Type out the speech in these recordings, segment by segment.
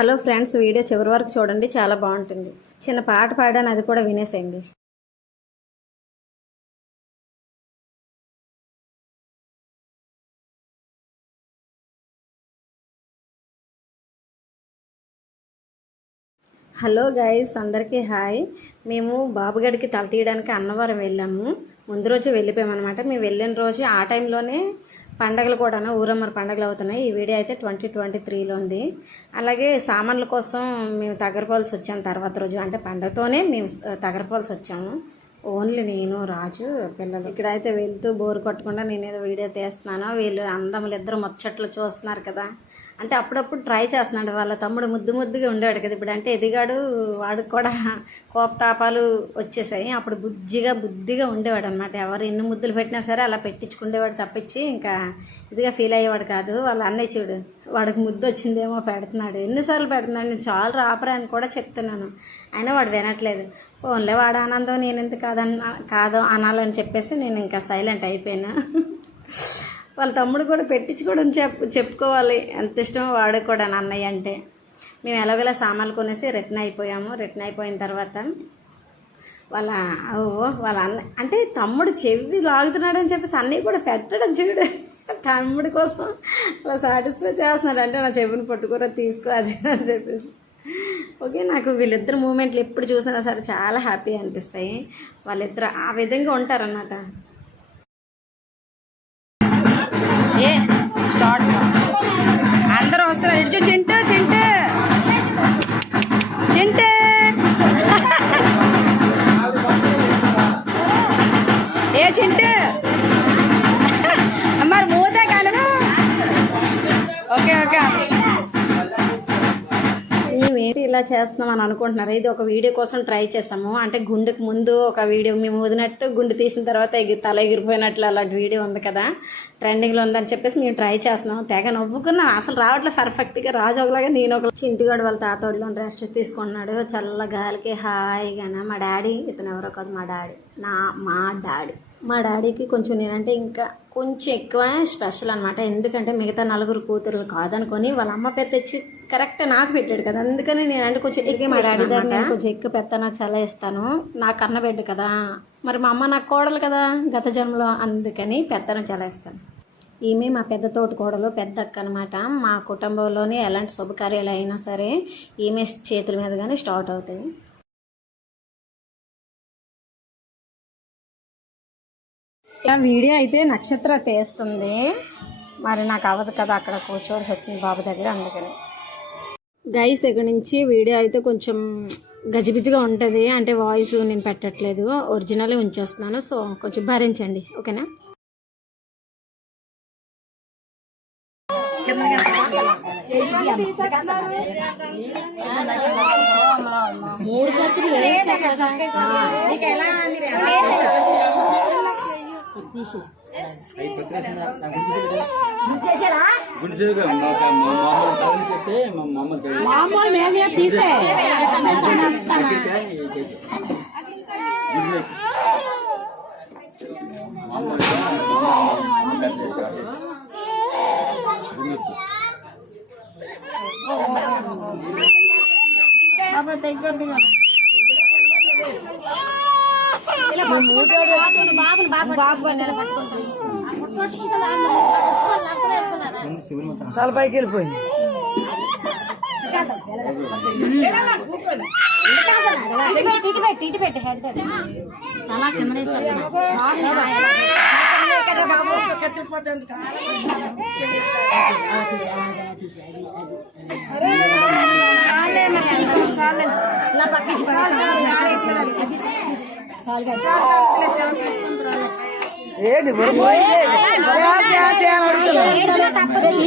Hello friends video చివరి వరకు చూడండి చాలా బాగుంటుంది. చిన్న పాట పాడాను అది కూడా వినేసేయండి. హలో గైస్ అందరికీ హాయ్. మేము బాబుగడికి తల తీయడానికి అన్నవరం వెళ్ళాము. ముందు రోజు వెళ్ళిపోయామన్నమాట. మేము వెళ్ళిన రోజు ఆ టైంలోనే పండగలు కూడా ఊరమ్మర పండగలు అవుతున్నాయి. ఈ వీడియో అయితే ట్వంటీ ట్వంటీ త్రీలో ఉంది. అలాగే సామాన్ల కోసం మేము తగరపాల్సి వచ్చాము తర్వాత రోజు. అంటే పండగతోనే మేము తగరపాల్సి వచ్చాము. ఓన్లీ నేను రాజు పిల్లలు. ఇక్కడైతే వెళ్తూ బోరు కొట్టకుండా నేనేదో వీడియో తీస్తున్నాను. వీళ్ళు అందములు ఇద్దరు ముచ్చట్లు చూస్తున్నారు కదా. అంటే అప్పుడప్పుడు ట్రై చేస్తున్నాడు. వాళ్ళ తమ్ముడు ముద్దు ముద్దుగా ఉండేవాడు కదా. ఇప్పుడు అంటే ఎదిగాడు వాడికి కూడా కోపతాపాలు వచ్చేసాయి. అప్పుడు బుజ్జిగా బుద్ధిగా ఉండేవాడు అనమాట ఎవరు ఎన్ని ముద్దులు పెట్టినా సరే అలా పెట్టించుకుండేవాడు తప్పించి ఇంకా ఇదిగా ఫీల్ అయ్యేవాడు కాదు. వాళ్ళ అన్నయ్య చూడు వాడికి ముద్దు వచ్చిందేమో పెడుతున్నాడు. ఎన్నిసార్లు పెడుతున్నాడు? నేను చాలా రాపరా అని కూడా చెప్తున్నాను. అయినా వాడు వినట్లేదు. ఓన్లే వాడు ఆనందం నేను ఎందుకు కాదన్నా కాదు అనాలని చెప్పేసి నేను ఇంకా సైలెంట్ అయిపోయాను. వాళ్ళ తమ్ముడు కూడా పెట్టించుకోవడం చెప్ చెప్పుకోవాలి. ఎంత ఇష్టమో వాడు కూడా అన్నయ్య అంటే. మేము ఎలాగోలా సామాన్లు కొనేసి రిటర్న్ అయిపోయాము. రిటర్న్ అయిపోయిన తర్వాత వాళ్ళ ఓ వాళ్ళ అన్న అంటే తమ్ముడు చెవి లాగుతున్నాడు అని చెప్పేసి అన్నయ్య కూడా పెట్టడం చూడు. తమ్ముడి కోసం అలా సాటిస్ఫై చేస్తున్నాడు. అంటే నా చెవిని పట్టుకోరా తీసుకో అది అని చెప్పేసి. ఓకే నాకు వీళ్ళిద్దరు మూమెంట్లు ఎప్పుడు చూసినా సరే చాలా హ్యాపీ అనిపిస్తాయి. వాళ్ళిద్దరు ఆ విధంగా ఉంటారన్నమాట. స్టార్ట్. అందరూ వస్తారు ఎడ్జ్ చూడు, చేస్తున్నాం అని అనుకుంటున్నారు. ఇది ఒక వీడియో కోసం ట్రై చేసాము అంటే గుండెకు ముందు ఒక వీడియో మేము వదినట్టు గుండె తీసిన తర్వాత ఎగి తల ఎగిరిపోయినట్లు అలాంటి వీడియో ఉంది కదా. ట్రెండింగ్లో ఉందని చెప్పేసి మేము ట్రై చేస్తున్నాం తెగ నవ్వుకున్నాం అసలు రావట్లేదు పర్ఫెక్ట్గా రాజు ఒకలాగా నేను ఒక చింటిగాడు వాళ్ళ తాతోడిలో రెస్ట్ తీసుకుంటున్నాడు. చల్ల గాలికి హాయిగానే. మా డాడీ ఇతను ఎవరో కాదు మా డాడీ. నా మా డాడీ. మా డాడీకి కొంచెం నేనంటే ఇంకా కొంచెం ఎక్కువ స్పెషల్ అనమాట ఎందుకంటే మిగతా నలుగురు కూతురు కాదనుకొని వాళ్ళ అమ్మ పేరు తెచ్చి కరెక్ట్ నాకు పెట్టాడు కదా. అందుకని నేనంటే కొంచెం ఎక్కువ మా డాడీ దగ్గర కొంచెం ఎక్కువ పెత్తనా చాలా ఇస్తాను. నా కన్న బిడ్డ కదా. మరి మా అమ్మ నాకు కోడలు కదా గత జన్మలో అందుకని పెత్తనం చాలా ఇస్తాను. ఈమె మా పెద్ద తోటి కోడలు పెద్ద అక్క అనమాట మా కుటుంబంలోనే ఎలాంటి శుభకార్యాలు అయినా సరే ఈమె చేతుల మీదుగానే స్టార్ట్ అవుతాయి. వీడియో అయితే నక్షత్ర తీస్తుంది. మరి నాకు అవ్వదు కదా అక్కడ కూర్చోవలసి వచ్చింది బాబు దగ్గర అందుకని. గైస్ ఇక్కడ నుంచి వీడియో అయితే కొంచెం గజిబిజిగా ఉంటుంది. అంటే వాయిస్ నేను పెట్టట్లేదు. ఒరిజినల్ ఉంచేస్తున్నాను. సో కొంచెం భరించండి. ఓకేనా? గుడిసేగా మాకు మా మామూలు తరలి చేస్తే మా మామూలు తరలి మామూలు మేమే తీసే తలపైకి వెళ్ళిపోయింది ఏంటి బుర్ర పోయింది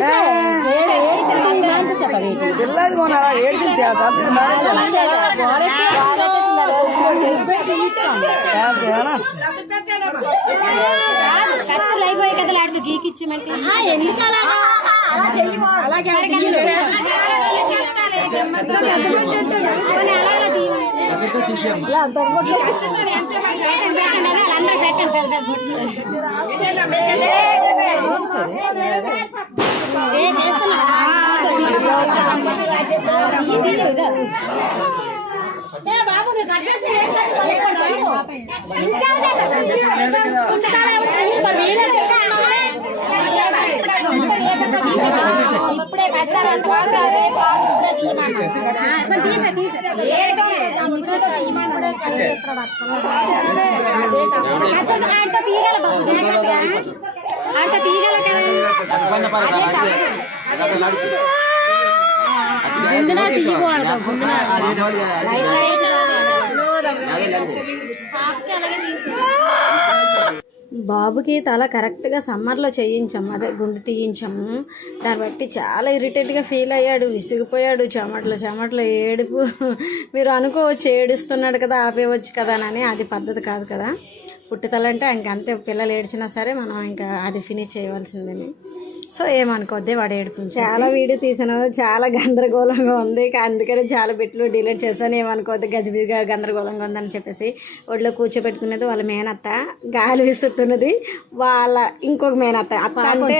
చే, పిల్లది పోనారా ఏడ్చింది చే, తండ్రిని మానేశాను. ఫోటో తీసాము బాబు నువ్వు కట్టేసి ఇంకా ఇప్పుడే తీయగల కదా గుండునా తీయకూడదు గుండునా బాబుకి తల కరెక్ట్గా సమ్మర్లో చేయించాము అదే గుండు తీయించాము దాన్ని బట్టి చాలా ఇరిటేట్గా ఫీల్ అయ్యాడు. విసిగిపోయాడు. చెమటలు చెమటలు ఏడుపు. మీరు అనుకోవచ్చు ఏడుస్తున్నాడు కదా ఆపేయవచ్చు కదా అని. అది పద్ధతి కాదు కదా. పుట్టుతలంటే ఇంకంతే. పిల్లలు ఏడ్చినా సరే మనం ఇంకా అది ఫినిష్ చేయవలసిందని సో ఏమనుకోద్ది వాడు ఏడుపు చాలా వీడియో తీసాను చాలా గందరగోళంగా ఉంది. అందుకని చాలా బిట్లు డిలీట్ చేశాను. ఏమనుకోవద్దు గజిబిజిగా గందరగోళంగా ఉందని చెప్పేసి ఒడిలో కూర్చోబెట్టుకునేది వాళ్ళ మేనత్త. గాలి విస్తున్నది వాళ్ళ ఇంకొక మేనత్త. అత్త అంటే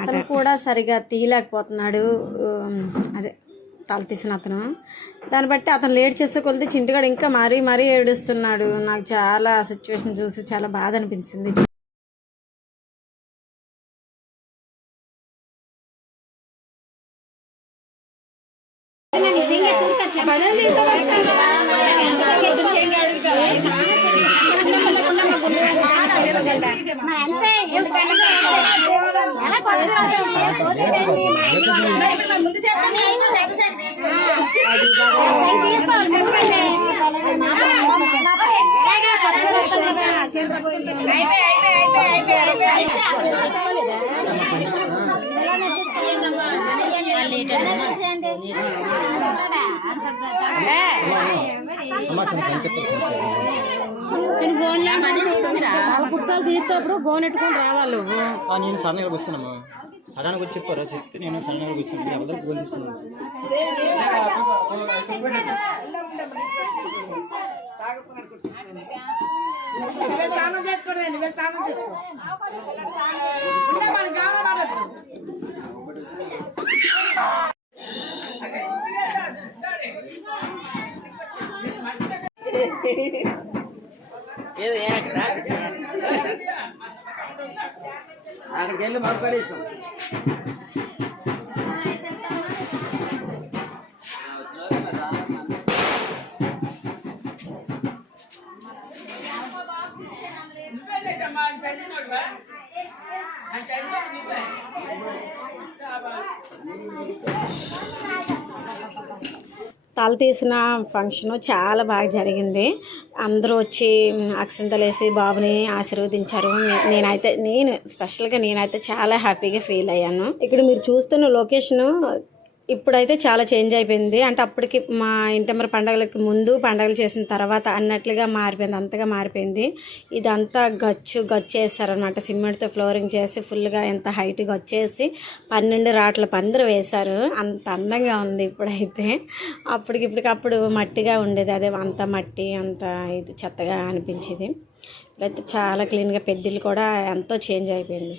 అతను కూడా సరిగా తీయలేకపోతున్నాడు. అదే తల తీసిన అతను. దాన్ని బట్టి అతను లేట్ చేసే కొలితే చింటిగాడు ఇంకా మరీ మరీ ఏడుస్తున్నాడు. నాకు చాలా సిచ్యువేషన్ చూసి చాలా బాధ అనిపించింది. ముందు చెప్పండి పుట్టాలు తీసేటప్పుడు గోనెట్టుకొని రావాలి ఆ, నేను సన్నగా కూర్చున్నాము సడన్గా వచ్చి చెప్పారు చెప్తే నేను సన్నగా కూర్చున్నాను. ఎవరికి గోల్ తీసుకున్నాను అక్కడికి వెళ్ళి మాట్లాడేసాం తల తీసిన ఫంక్షన్ చాలా బాగా జరిగింది. అందరూ వచ్చి అక్షంతలు వేసి బాబుని ఆశీర్వదించారు. నేనైతే నేను స్పెషల్గా నేనైతే చాలా హ్యాపీగా ఫీల్ అయ్యాను. ఇక్కడ మీరు చూస్తున్న లొకేషను ఇప్పుడైతే చాలా చేంజ్ అయిపోయింది. అంటే అప్పటికి మా ఇంటమ్మర పండగలకి ముందు పండగలు చేసిన తర్వాత అన్నట్లుగా మారిపోయింది అంతగా మారిపోయింది. ఇదంతా గచ్చు గచ్చు సిమెంట్తో ఫ్లోరింగ్ చేసి ఫుల్గా ఎంత హైట్ గచ్చేసి పన్నెండు రాట్ల పందిరి వేశారు. అంత అందంగా ఉంది ఇప్పుడైతే. అప్పటికి ఇప్పటికప్పుడు మట్టిగా ఉండేది. అదే అంత మట్టి అంత ఇది చెత్తగా అనిపించేది. ఇప్పుడైతే చాలా క్లీన్గా పెద్దలు కూడా ఎంతో చేంజ్ అయిపోయింది.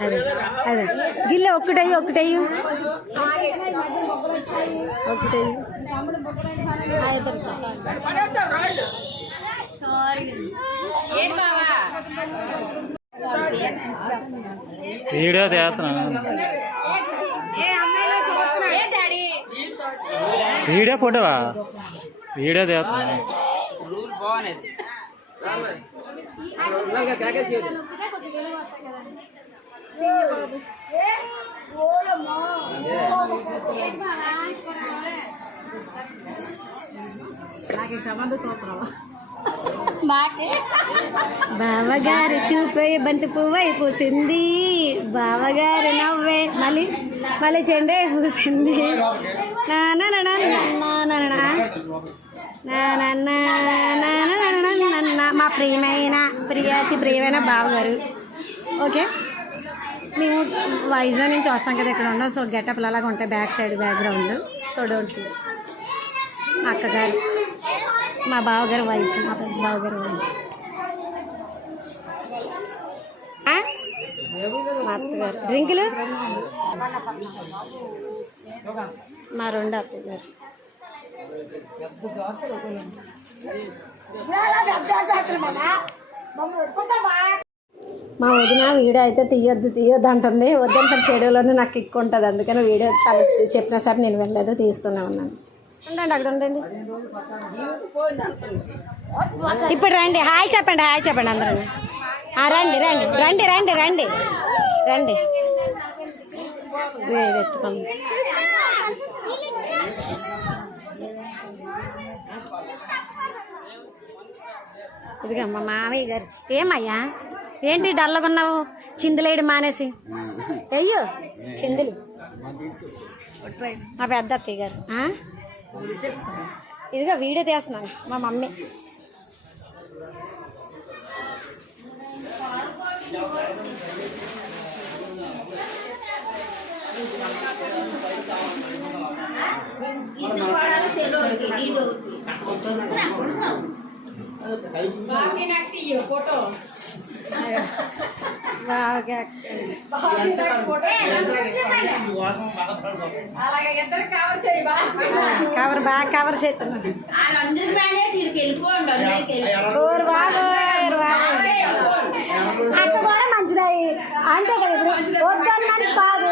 అదే అదే. గిల్ల ఒక్కటయ్యి ఒక్కటయ్యి ఒక్కటయ్యి వీడియో తీస్తున్నాను వీడియో ఫోటోవా? వీడియో తీస్తున్నాను నాకు సంబంధం చూస్తున్నావా? బావగారు చూపే బంతి పువ్వై పూసింది బావగారు నవ్వే మళ్ళీ మళ్ళీ చెండే పూసింది మా ప్రియమైన ప్రియాతి ప్రియమైన బావగారు ఓకే మేము వైజాగ్ నుంచి వస్తాం కదా ఇక్కడ ఉన్నాం సో గెటప్లు అలాగా ఉంటాయి back side background so don't అక్కగారు మా బావగారు వైఫ్ మా పెద్ద బావగారు వైఫ్ మా అత్తగారు. డ్రింకులు? మా రెండు అత్తగారు. మా వదిన వీడియో అయితే తీయొద్దు తీయొద్దు అంటుంది వద్దంటే చెడులోనే నాకు కిక్ ఉంటుంది అందుకని వీడియో తను చెప్పినా సరే నేను వెళ్ళలేదు తీస్తూనే ఉన్నాను. ఉండండి అక్కడ ఉండండి. ఇప్పుడు రండి హాయ్ చెప్పండి హాయ్ చెప్పండి అందరూ. రండి రండి రండి రండి రండి. రండి. ఎత్తుకోండి. ఇదిగా మా మామయ్య గారు. ఏమయ్యా? ఏంటి డల్లగా ఉన్నావు? చిందులేడు మానేసి. అయ్యో చిందులు. మా పెద్ద అత్తయ్య గారు? ఇదిగో వీడియో తీస్తున్నాను మా మమ్మీ. బాగా కవర్ బాగా కవర్ బాబు అక్క కూడా మంచిదాయి అంతే కదా ఇప్పుడు. వద్దని మనిషి కాదు.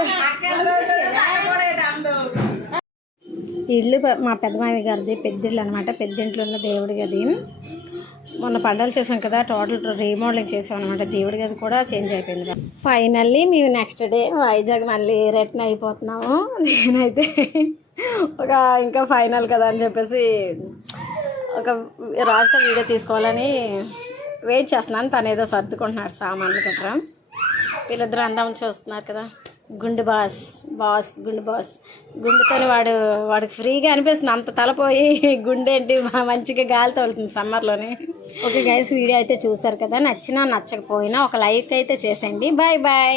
ఇల్లు ప- మా పెద్ద మామయ్య గారిది పెద్దిళ్ళు అనమాట పెద్దింట్లో ఉన్న దేవుడి గది మొన్న పండగలు చేసాం కదా టోటల్ రీమోడలింగ్ చేసాం అనమాట దేవుడి గది కూడా చేంజ్ అయిపోయింది ఫైనల్లీ మేము నెక్స్ట్ డే వైజాగ్ మళ్ళీ రిటర్న్ అయిపోతున్నాము. నేనైతే ఒక ఇంకా ఫైనల్ కదా అని చెప్పేసి ఒక రాజుతో వీడియో తీసుకోవాలని వెయిట్ చేస్తున్నాను. తను ఏదో సర్దుకుంటున్నాడు సామాన్లు గట్రా వీళ్ళిద్దరు అందం చూస్తున్నారు కదా. గుండు బాస్ బాస్ గుండు బాస్. గుండుతోని వాడు వాడికి ఫ్రీగా అనిపిస్తుంది. అంత తలపోయి గుండేంటి? మా మంచిగా గాలి తగులుతుంది సమ్మర్లోనే. ఓకే గైస్ వీడియో అయితే చూసారు కదా? నచ్చినా నచ్చకపోయినా ఒక లైక్ అయితే చేసేయండి. Bye bye